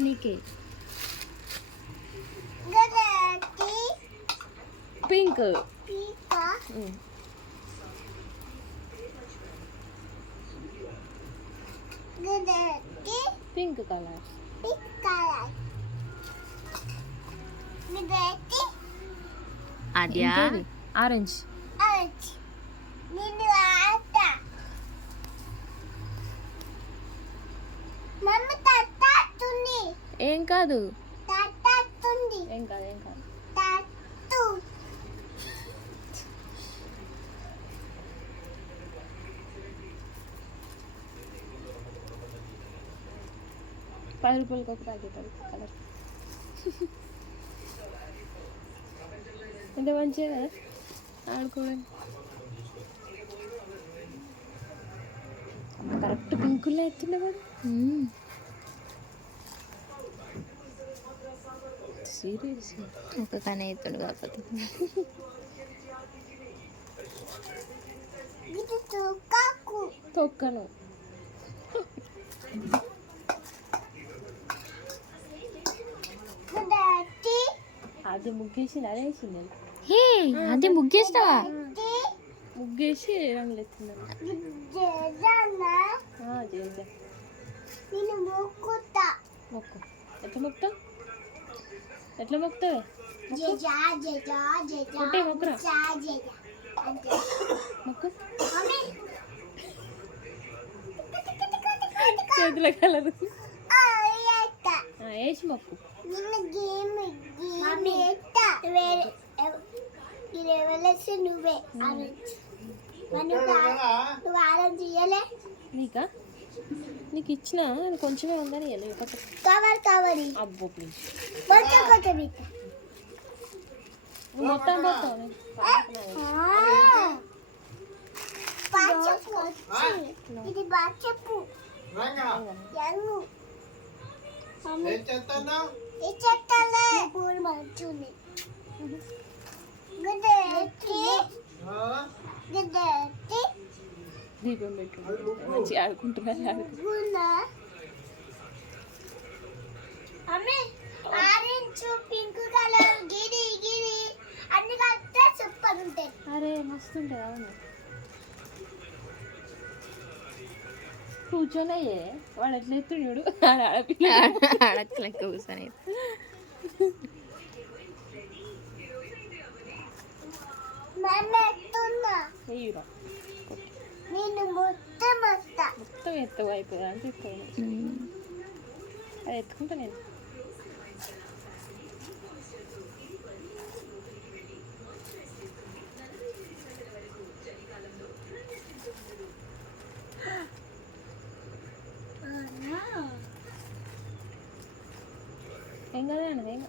నీకే pink pink colour అద్యా orange ఏం కాదు ఏం కాదు ఏం కాదు ₹10 ఒక ప్యాకెట్ అది కలర్ ఎంత మంచిగా కదా ఆడుకోవడానికి కరెక్ట్ పింకుల్లో ఎత్తుండే వాడు సీరియస్ ఒక కనే ఎత్తుడు కాకపోతే తొక్కను అది ముగ్గేసి అదేసింది అదే ముగ్గేస్తావా ముగ్గేసి రంగులు ఎత్తున్నాను మొక్కు ఎట్లా మొక్కుతావు ఎట్లా మొక్కుతావే మొక్కే మొక్కురా మొక్కు చేతుల కలరు వేసి మొక్కు నీకా నీకు ఇచ్చిన కొంచెమే ఉందని అబ్బో ప్లీజ్ మొత్తం పోతావు దీపం పెట్టు మంచిగా ఆడుకుంటున్నారు అరే మస్తు ఉంటుంది అవును కూర్చోనయ్యే వాడు ఎట్లా ఎత్తుడు ఆడపిల్ల ఆడట్లెక్క కూర్చొని మొత్తం ఎత్తు అయిపోయా అని చెప్తాను అది ఎత్తుకుంటా నేను ఏం కదండి ఏం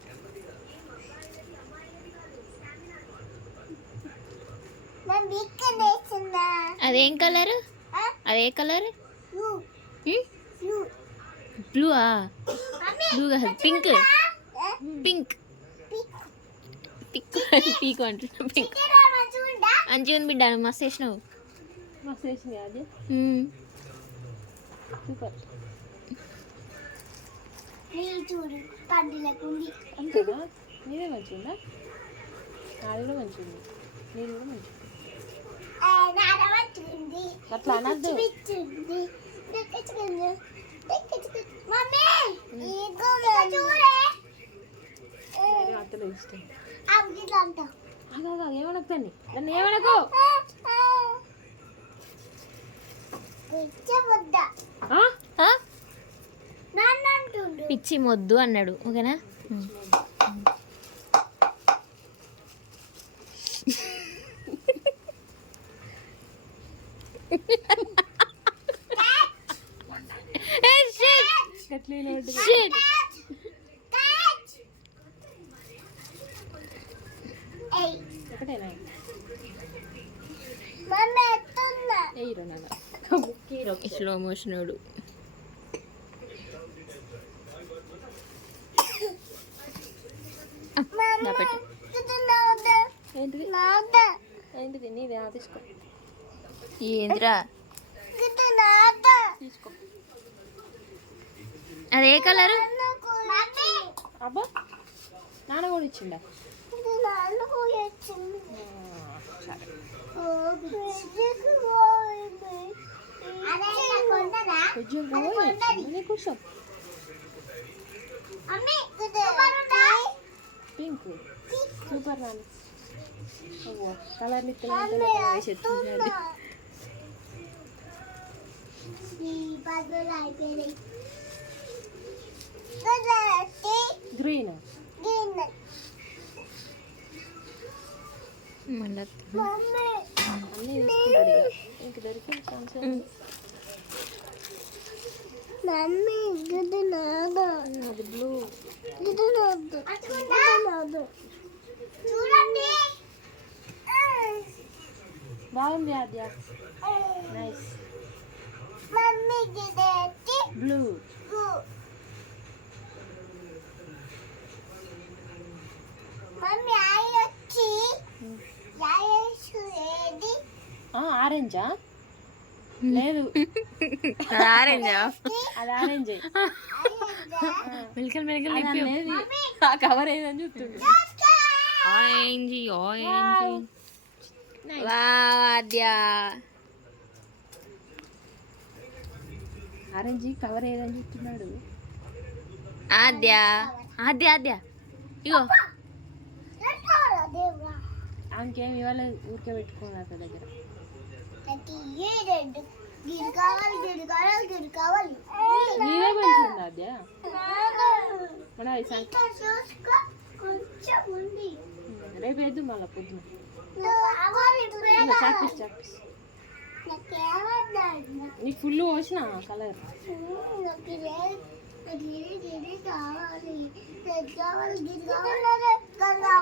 అదేం కలర్ అదే కలర్ బ్లూ బ్లూ కాదు పింక్ పింక్ పీక్ అంటున్నా పింక్ మంచిగా ఉంది బిడ్డ మస్తు వేసినావు మస్తు వేసింది అది సూపర్ అంతేనా నీదే మంచిగా నాది కూడా మంచిగా ఉంది నీది కూడా మంచిగా అట్లా అనద్దు అత్తలో ఇష్టం ఏమనకుతాన్ని నన్ను ఏమనకు పిచ్చి మొద్దు అన్నాడు ఓకేనా స్లో మోషన్ ఏంటిది నీదే తీసుకో ఏంద్రా తీసుకో అదే కలరు అబ్బా నాన్న కూడా ఇచ్చిండా సరే కొంచెం కూర్చో పింక్ సూపర్ నాన్న కలర్లు వేసేస్తున్నాడు గ్రీన్ మళ్ళీ అన్నీ తీసుకున్నాడు ఇక ఇంక దొరికిన ఛాన్స్ అది బ్లూ బాగుంది ఆద్య నైస్ బ్లూ ఆరెంజా లేదు ఆరెంజా అది ఆరెంజ్ మెలికల్ మెలికల్ లేదు ఆ కవర్ ఏదని చెప్తుంది ఆరెంజ్ ఆరెంజ్ వాద్య ఆరెంజ్ కవర్ ఏదని చెప్తున్నాడు ఆద్య ఆద్య ఆద్య ఇగో ఆమెకేం ఇవాళ ఊరికే పెట్టుకోవాలి అతని దగ్గర నీవే మంచిగా అద్య మన రేపు వేద్దు మళ్ళీ పొద్దున చాపిస్ చాపిస్ నీకు ఫుల్ పోసిన కలర్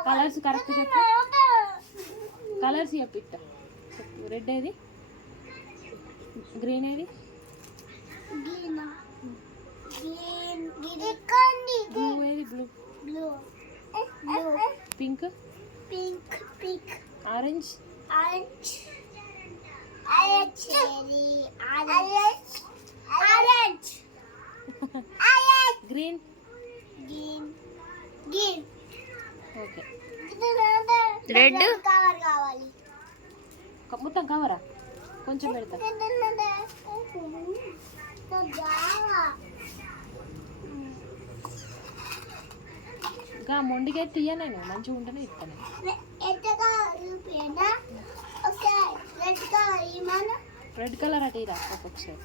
కలర్స్ కరెక్ట్ చెప్పు కలర్స్ చెప్పిట్ట రెడ్ ఏది గ్రీన్ ఏది బ్లూ ఏది blue pink orange green okay red మొత్తం కవరా కొంచెం పెడతా ఇంకా మొండిగా తీయ నేను మంచిగా ఉంటేనే ఇస్తాను రెడ్ కలర్ అటు ఇరా ఒక్కొక్కసారి